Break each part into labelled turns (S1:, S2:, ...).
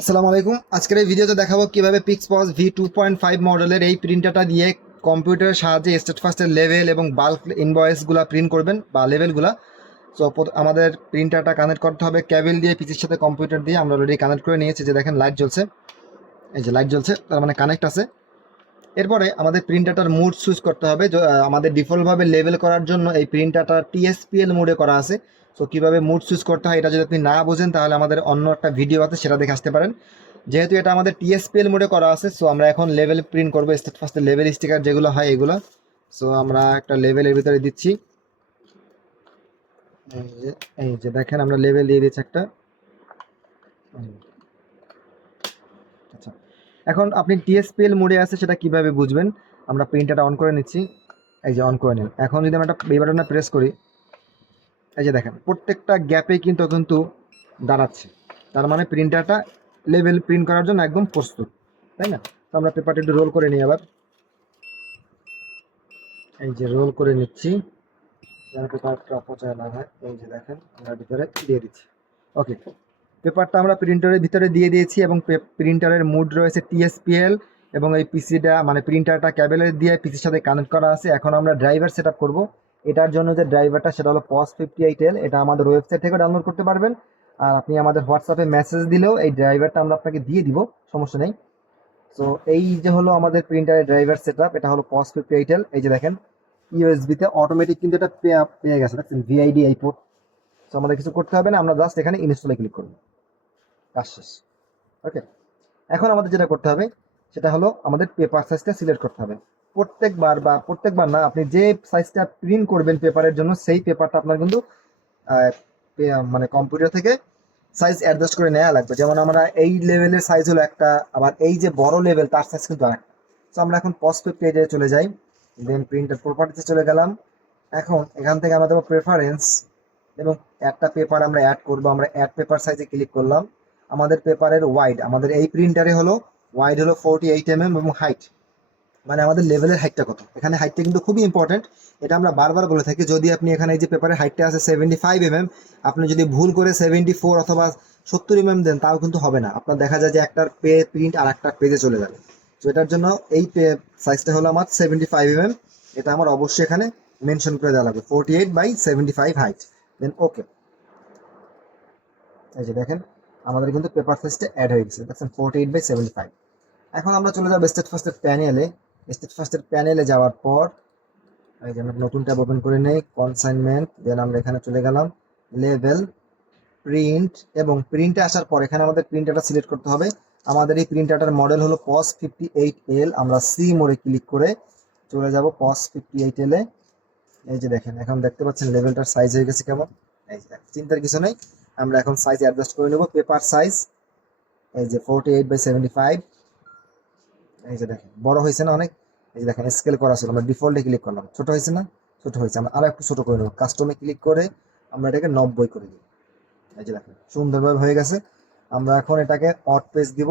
S1: আসসালামু আলাইকুম। আজকের এই ভিডিওতে দেখাবো কীভাবে Pixpos V two point five মডেলের এই প্রিন্টারটা দিয়ে কম্পিউটারের সাহায্যে স্টেট ফার্স্টের লেভেল এবং বাল্ক ইনভয়েসগুলো প্রিন্ট করবেন বা লেভেলগুলো সো আমাদের প্রিন্টারটা কানেক্ট করতে হবে ক্যাবেল দিয়ে পিসির সাথে কম্পিউটার দিয়ে। আমরা অলরেডি কানেক্ট করে নিয়েছি যে দেখেন লাইট জ্বলছে। এই যে লাইট জ্বলছে, তার মানে কানেক্ট আছে। এরপরে আমাদের প্রিন্টারটার মুড সুইচ করতে হবে। আমাদের ডিফল্টভাবে লেভেল করার জন্য এই প্রিন্টারটা টিএসপিএল মোডে করা আছে। সো কীভাবে মুড সুইচ করতে হয় এটা যদি আপনি না বোঝেন, তাহলে আমাদের অন্য একটা ভিডিও আছে, সেটা দেখে আসতে পারেন। যেহেতু এটা আমাদের টিএসপিএল মোডে করা আছে সো আমরা এখন লেভেল প্রিন্ট করব স্টেট ফার্স্টে লেভেল স্টিকার যেগুলো হয় এগুলো। সো আমরা একটা লেভেলের ভিতরে দিচ্ছি। এই যে দেখেন, আমরা লেভেল দিয়ে দিচ্ছি একটা। এখন আপনি টিএসপিএল মোডে আছে, সেটা কীভাবে বুঝবেন? আমরা প্রিন্টারটা অন করে নিচ্ছি। এই যে অন করে নিন। এখন যদি আমরা এই বাটনটা প্রেস করি, এই যে দেখেন, প্রত্যেকটা গ্যাপে কিন্তু কিন্তু দাঁড়াচ্ছে। তার মানে প্রিন্টারটা লেভেল প্রিন্ট করার জন্য একদম প্রস্তুত, তাই না? তো আমরা পেপারটা একটু রোল করে নিই আবার। এই যে রোল করে নিচ্ছি। পেপারটা অপচয় না হয়। এই যে দেখেন, আমরা ভিতরে দিয়ে দিচ্ছি। ওকে পেপারটা আমরা প্রিন্টারের ভিতরে দিয়ে দিয়েছি এবং প্রিন্টারের মুড রয়েছে টিএসপিএল এবং এই পিসিটা মানে প্রিন্টারটা ক্যাবেলের দিয়ে পিসির সাথে কানেক্ট করা আছে। এখন আমরা ড্রাইভার সেট আপ করব। এটার জন্য যে ড্রাইভারটা সেটা হলো পস ফিফটি এইট এল এটা আমাদের ওয়েবসাইট থেকে ডাউনলোড করতে পারবেন। আর আপনি আমাদের হোয়াটসঅ্যাপে মেসেজ দিলেও এই ড্রাইভারটা আমরা আপনাকে দিয়ে দিব, সমস্যা নেই। সো এই যে হলো আমাদের প্রিন্টারের ড্রাইভার সেট এটা হলো পস ফিফটি এইট এল এই যে দেখেন ইউএসবিতে অটোমেটিক কিন্তু এটা পেয়ে পেয়ে গেছে। দেখছেন ভিআইডি এই পোর্ট সো আমাদের কিছু করতে হবে না, আমরা জাস্ট এখানে ইনস্টলে ক্লিক করব। কাজ শেষ। ওকে এখন আমাদের যেটা করতে হবে, সেটা হলো আমাদের পেপার সাইজটা সিলেক্ট করতে হবে। প্রত্যেকবার বা প্রত্যেকবার না, আপনি যে সাইজটা প্রিন্ট করবেন পেপারের জন্য, সেই পেপারটা আপনার কিন্তু মানে কম্পিউটার থেকে সাইজ অ্যাডজাস্ট করে নেওয়া লাগবে। যেমন আমরা এই লেভেলের সাইজ হলো একটা, আবার এই যে বড় লেভেল তার সাইজ কিন্তু আরেকটা। তো আমরা এখন পসপেক পেজে চলে যাই দেন প্রিন্টার প্রপার্টিতে চলে গেলাম। এখন এখান থেকে আমাদের প্রেফারেন্স এবং একটা পেপার আমরা অ্যাড করব, আমরা অ্যাড পেপার সাইজে ক্লিক করলাম। আমাদের পেপারের ওয়াইড আমাদের এই প্রিন্টারে হলো ওয়াইড হলো ফোরটি এইট এম এম এবং হাইট মানে আমাদের লেভেলের হাইটটা কত? এখানে হাইটটা কিন্তু খুবই ইম্পর্টেন্ট এটা আমরা বারবার বলে থাকি, যদি আপনি এখানে এই যে পেপারের হাইটটা আছে সেভেন্টি ফাইভ এম আপনি যদি ভুল করে সেভেন্টি ফোর অথবা সত্তর এম দেন, তাও কিন্তু হবে না। আপনার দেখা যায় যে একটার পে প্রিন্ট আর একটা পেজে চলে যাবে। তো এটার জন্য এই পে সাইজটা হলো আমার সেভেন্টি ফাইভ এম এটা আমার অবশ্যই এখানে মেনশন করে দেওয়া লাগবে forty eight by seventy five height then okay এই যে দেখেন আমাদের কিন্তু পেপার সাইজটা অ্যাড হয়ে গেছে। দেখছেন forty eight by seventy five এখন আমরা চলে যাব স্টেট ফার্স্টের প্যানেলে স্টেট ফার্স্টের প্যানেলে যাওয়ার পর, এই যে আমরা নতুন ট্যাব ওপেন করে নেই কনসাইনমেন্ট দেন আমরা এখানে চলে গেলাম লেভেল প্রিন্ট এবং প্রিন্টে আসার পর এখানে আমাদের প্রিন্টারটা সিলেক্ট করতে হবে। আমাদের এই প্রিন্টারটার মডেল হলো পস ফিফটি এইট এল আমরা সি মোড়ে ক্লিক করে চলে যাব পস ফিফটি এইট এলে এই যে দেখেন, এখন দেখতে পাচ্ছেন লেভেলটার সাইজ হয়ে গেছে কেমন? এই চিন্তার কিছু নেই। আমরা এখন সাইজ অ্যাডজাস্ট করে নেব পেপার সাইজ এই যে forty eight by seventy five এই যে দেখেন, বড় হয়েছে না অনেক? এই যে দেখেন স্কেল করা ছিল, আমরা ডিফল্টে ক্লিক করলাম। ছোট হয়েছে না? ছোট হয়েছে, আমরা আরও একটু ছোট করে নেব। কাস্টমে ক্লিক করে আমরা এটাকে নব্বই করে দিই। এই যে দেখেন, সুন্দরভাবে হয়ে গেছে। আমরা এখন এটাকে অট পেজ দিব।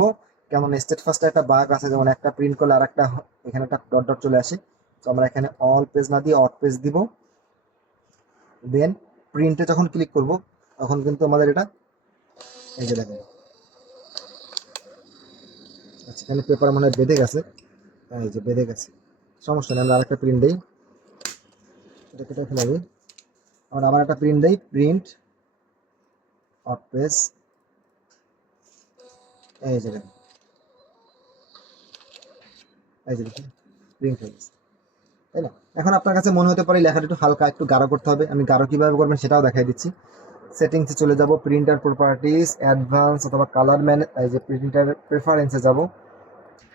S1: কেমন স্টেট ফার্স্টে একটা বাগ আছে, যেমন একটা প্রিন্ট করলে আর একটা এখানে একটা ডট ডট চলে আসে। তো আমরা এখানে অল পেজ না দিয়ে অট পেজ দিব। দেন প্রিন্টে যখন ক্লিক করব তখন কিন্তু আমাদের এটা, এই যে দেখেন। আচ্ছা এখানে পেপার মনে বেঁধে গেছে। এই যে বেঁধে গেছে। সমস্যা নেই, আমরা আরেকটা প্রিন্ট দিই। এটা কেটে ফেলে দিই। আমরা আবার একটা প্রিন্ট দিই। প্রিন্ট অফ এই যে দেখেন। এই যে দেখেন প্রিন্ট হয়ে গেছে। তাই না? এখন আপনার কাছে মনে হতে পারে লেখাটা একটু হালকা, একটু গাঢ় করতে হবে। আমি গাঢ় কীভাবে করবেন সেটাও দেখাই দিচ্ছি। সেটিংসে চলে যাব প্রিন্টার প্রপার্টিস অ্যাডভান্স অথবা কালার ম্যান এই যে প্রিন্টার প্রেফারেন্সে যাব।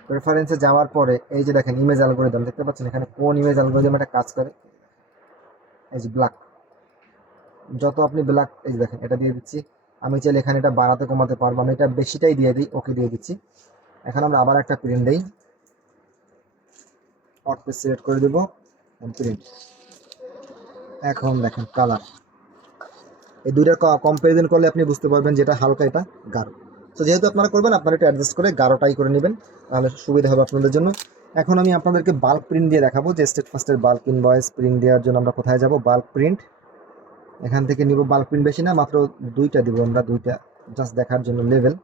S1: প্রেফারেন্সে যাওয়ার পরে, এই যে দেখেন ইমেজ অ্যালগোরিদম দেখতে পাচ্ছেন? এখানে কোন ইমেজ অ্যালগোরিদম একটা কাজ করে? এই যে ব্ল্যাক যত আপনি ব্ল্যাক এই যে দেখেন, এটা দিয়ে দিচ্ছি। আমি চাইলে এখানে এটা বাড়াতে কমাতে পারব। আমি এটা বেশিটাই দিয়ে দিই, ওকে দিয়ে দিচ্ছি। এখন আমরা আবার একটা প্রিন্ট দিই। পেজ সিলেক্ট করে দেবো প্রিন্ট এখন দেখেন কালার এই দুইটার কম্পারিজন করলে আপনি বুঝতে পারবেন যেটা হালকা এটা গাঢ়। তো যেহেতু আপনারা করবেন আপনারা একটু অ্যাডজাস্ট করে গাঢ়টাই করে নেবেন তাহলে সুবিধা হবে আপনাদের জন্য। এখন আমি আপনাদেরকে বাল্ক প্রিন্ট দিয়ে দেখাবো যে স্টেট ফার্স্টের বাল্ক ইনভয়েস প্রিন্ট দেওয়ার জন্য আমরা কোথায় যাব। বাল্ক প্রিন্ট এখান থেকে নিব বাল্ক প্রিন্ট বেশি না মাত্র দুইটা দিব আমরা দুইটা জাস্ট দেখার জন্য লেভেল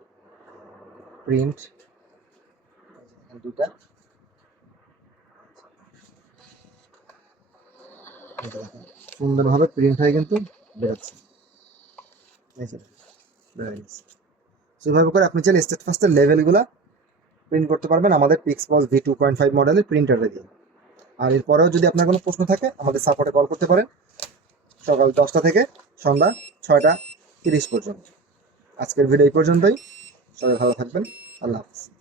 S1: প্রিন্ট দেখেন, সুন্দরভাবে প্রিন্ট হয়ে কিন্তু বেরোচ্ছে। So, এভাবে করে আপনি চাইলে স্টেট ফার্স্টের লেভেলগুলো প্রিন্ট করতে পারবেন আমাদের পিক্সপজ ভি টু পয়েন্ট ফাইভ মডেলের প্রিন্টারে দিয়ে। আর এরপরেও যদি আপনার কোনো প্রশ্ন থাকে আমাদের সাপোর্টে কল করতে পারেন। সকাল দশটা থেকে সন্ধ্যা ছয়টা তিরিশ পর্যন্ত। আজকের ভিডিও এই পর্যন্তই। সবাই ভালো থাকবেন। আল্লাহ হাফিজ।